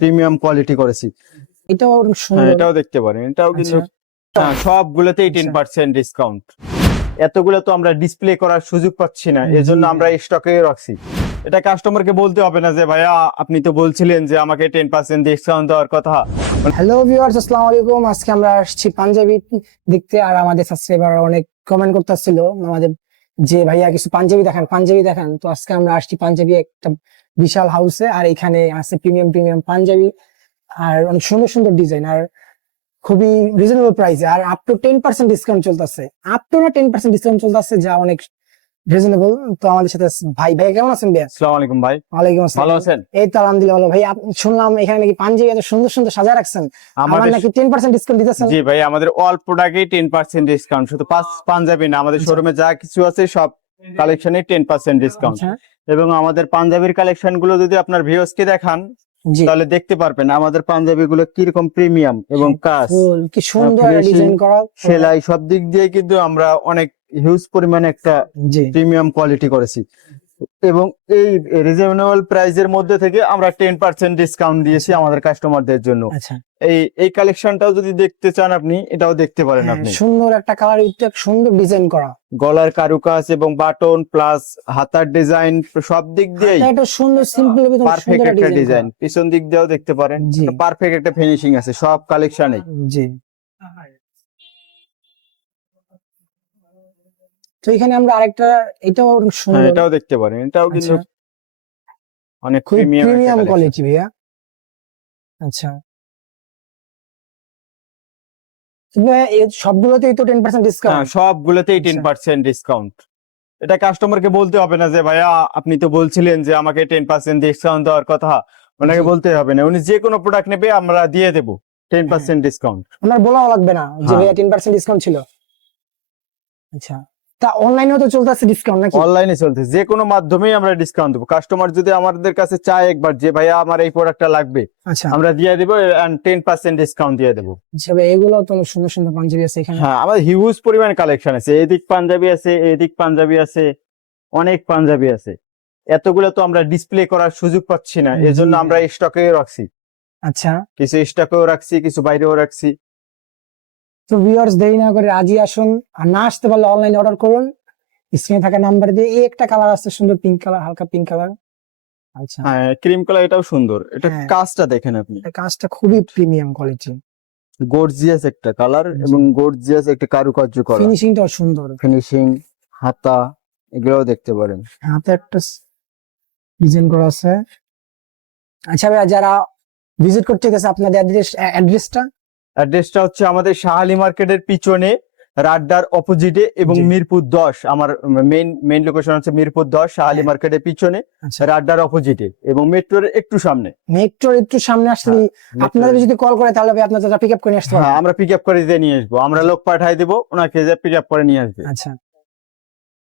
Premium quality করেছি। এটাও অনেক হ্যাঁ সুন্দর। এটাও দেখতে পারেন। এটাও কিন্তু আচ্ছা। হ্যাঁ, সবগুলোতেই টেন। পার্সেন্ট ডিসকাউন্ট এতগুলো তো আমরা ডিসপ্লে করার সুযোগ পাচ্ছি না। এজন্য। আমরা স্টকে রাখছি। এটা কাস্টমারকে বলতে হবে না যে ভাইয়া আপনি তো বলছিলেন যে আমাকে টেন পার্সেন্ট ডিসকাউন্ট দেওয়ার কথা। হ্যালো ভিউয়ার্স আসসালামু আলাইকুম। আজকে আমরা আসছি পাঞ্জাবি দেখতে আর আমাদের সাবস্ক্রাইবার অনেক কমেন্ট করতেছিল। আমাদের যে ভাইয়া কিছু পাঞ্জাবি দেখান পাঞ্জাবি দেখান। তো আজকে আমরা আসছি পাঞ্জাবি একটা বিশাল হাউসে আর এখানে আছে প্রিমিয়াম প্রিমিয়াম পাঞ্জাবি। আর অনেক সুন্দর সুন্দর ডিজাইন আর খুবই রিজনেবল প্রাইসে আর up to ten percent discount চলতেছে। আপ টু না টেন পার্সেন্ট ডিসকাউন্ট চলতেছে, যা অনেক রিজনেবল তো আমাদের সাথে ভাই ভাই কেমন আছেন ভাইয়া? আসসালামু আলাইকুম ভাই। ওয়ালাইকুম ভালো আছেন? এই তো আলহামদুলিল্লাহ ভালো ভাই শুনলাম এখানে নাকি পাঞ্জাবি এত সুন্দর সুন্দর সাজা রাখছেন। আমার আমাদের নাকি টেন পার্সেন্ট ডিসকাউন্ট দিতেছেন। জি ভাই আমাদের অল প্রোডাক্টে টেন পার্সেন্ট ডিসকাউন্ট শুধু পাঁচ পাঞ্জাবি না আমাদের আচ্ছা। শোরুমে যা কিছু আছে সব কালেকশনে টেন পার্সেন্ট ডিসকাউন্ট আচ্ছা। এবং আমাদের পাঞ্জাবির কালেকশনগুলো যদি আপনার ভিউস কে দেখান তাহলে দেখতে পারবেন আমাদের পাঞ্জাবি গুলো কীরকম প্রিমিয়াম এবং কাজ কি সুন্দর ডিজাইন করা। সেলাই সব দিক দিয়ে কিন্তু আমরা অনেক হিউজ পরিমাণে একটা প্রিমিয়াম কোয়ালিটি করেছি। এবং এই রিজনেবল প্রাইসের মধ্যে থেকে আমরা টেন পার্সেন্ট ডিসকাউন্ট দিয়েছি আমাদের কাস্টমারদের জন্য। আচ্ছা। এই এই কালেকশনটাও যদি দেখতে চান আপনি এটাও দেখতে পারেন হ্যাঁ, আপনি। সুন্দর একটা কালার এটা সুন্দর ডিজাইন করা। গলার কারুকাজ এবং বাটন প্লাস হাতার ডিজাইন সব দিক দিয়েই এটা সুন্দর সিম্পল পারফেক্ট একটা ডিজাইন পিছন দিক দিয়েও দেখতে পারেন। পারফেক্ট একটা ফিনিশিং আছে সব কালেকশনে জি। তো এখানে আমরা আরেকটা এটাও অনেক হ্যাঁ সুন্দর এটাও দেখতে পারেন। এটাও কিন্তু আচ্ছা। অনেক প্রিমিয়াম প্রিমিয়াম কোয়ালিটি ভাইয়া। আচ্ছা। কিন্তু ভাইয়া, এর সবগুলোতেই তো টেন পার্সেন্ট ডিসকাউন্ট সবগুলোতেই টেন আচ্ছা। পার্সেন্ট ডিসকাউন্ট এটা কাস্টমারকে বলতে হবে না যে ভাইয়া আপনি তো বলছিলেন যে আমাকে টেন পার্সেন্ট ডিসকাউন্ট দেওয়ার কথা। ওনাকে বলতে হবে না। উনি যে কোনো প্রোডাক্ট নেবে আমরা দিয়ে দেবো। টেন পার্সেন্ট ডিসকাউন্ট আমার বলাও লাগবে না যে হ্যাঁ। ভাইয়া টেন পার্সেন্ট ডিসকাউন্ট ছিল। আচ্ছা। তা অনলাইনেও তো চলতেছে ডিসকাউন্ট নাকি? অনলাইনে চলছে যে কোনো মাধ্যমেই আমরা ডিসকাউন্ট দেবো। কাস্টমার যদি আমাদের কাছে চায় একবার যে ভাইয়া আমার এই প্রোডাক্টটা লাগবে। আচ্ছা। আমরা দিয়ে দেবো টেন পার্সেন্ট ডিসকাউন্ট দিয়ে দেবো। আচ্ছা ভাই এগুলো তো অনেক সুন্দর সুন্দর পাঞ্জাবি আছে এখানে। হ্যাঁ আমাদের হিউজ পরিমাণ কালেকশন আছে। এদিক পাঞ্জাবি আছে এদিক পাঞ্জাবি আছে অনেক পাঞ্জাবি আছে। এতগুলো তো আমরা ডিসপ্লে করার সুযোগ পাচ্ছি না। এজন্য। আমরা স্টকে রাখছি। আচ্ছা। কিছু স্টকেও রাখছি কিছু বাইরেও রাখছি। তো ভিউয়ার্স দেরি না করে আজই আসুন আর না আসতে পারলে অনলাইনে অর্ডার করুন। স্ক্রিনে থাকা নাম্বার দিয়ে এই একটা কালার আছে সুন্দর পিঙ্ক কালার হালকা পিঙ্ক কালার আচ্ছা। হ্যাঁ ক্রিম কালার এটাও সুন্দর। এটা হ্যাঁ। কাজটা দেখেন আপনি। এটা কাজটা খুবই প্রিমিয়াম কোয়ালিটি গর্জিয়াস একটা কালার। এবং গর্জিয়াস একটা কারুকার্য করা। ফিনিশিংটাও সুন্দর। ফিনিশিং হাতা এগুলোও দেখতে পারেন। হাতে একটা ডিজাইন করা আছে। আচ্ছা ভাইয়া যারা ভিজিট করতে গেছে আপনাদের অ্যাড্রেস অ্যাড্রেসটা অ্যাড্রেসটা হচ্ছে আমাদের শাহালি মার্কেটের পিছনে রাড্ডার অপোজিটে এবং মিরপুর দশ। আমার মেইন মেইন লোকেশন হচ্ছে মিরপুর দশ শাহালি হ্যাঁ। মার্কেটের পিছনে আচ্ছা। রাড্ডার অপোজিটে এবং মেট্রোর একটু সামনে। মেট্রোর একটু সামনে আসলে আপনারা যদি কল করে তাহলে ভাই আপনাদের পিক আপ করে নিয়ে আসতে হ্যাঁ পারবেন। আমরা পিক আপ করে দিয়ে নিয়ে আসব। আমরা লোক পাঠাই দেবো ওনাকে যে পিক আপ করে নিয়ে আসবে। আচ্ছা।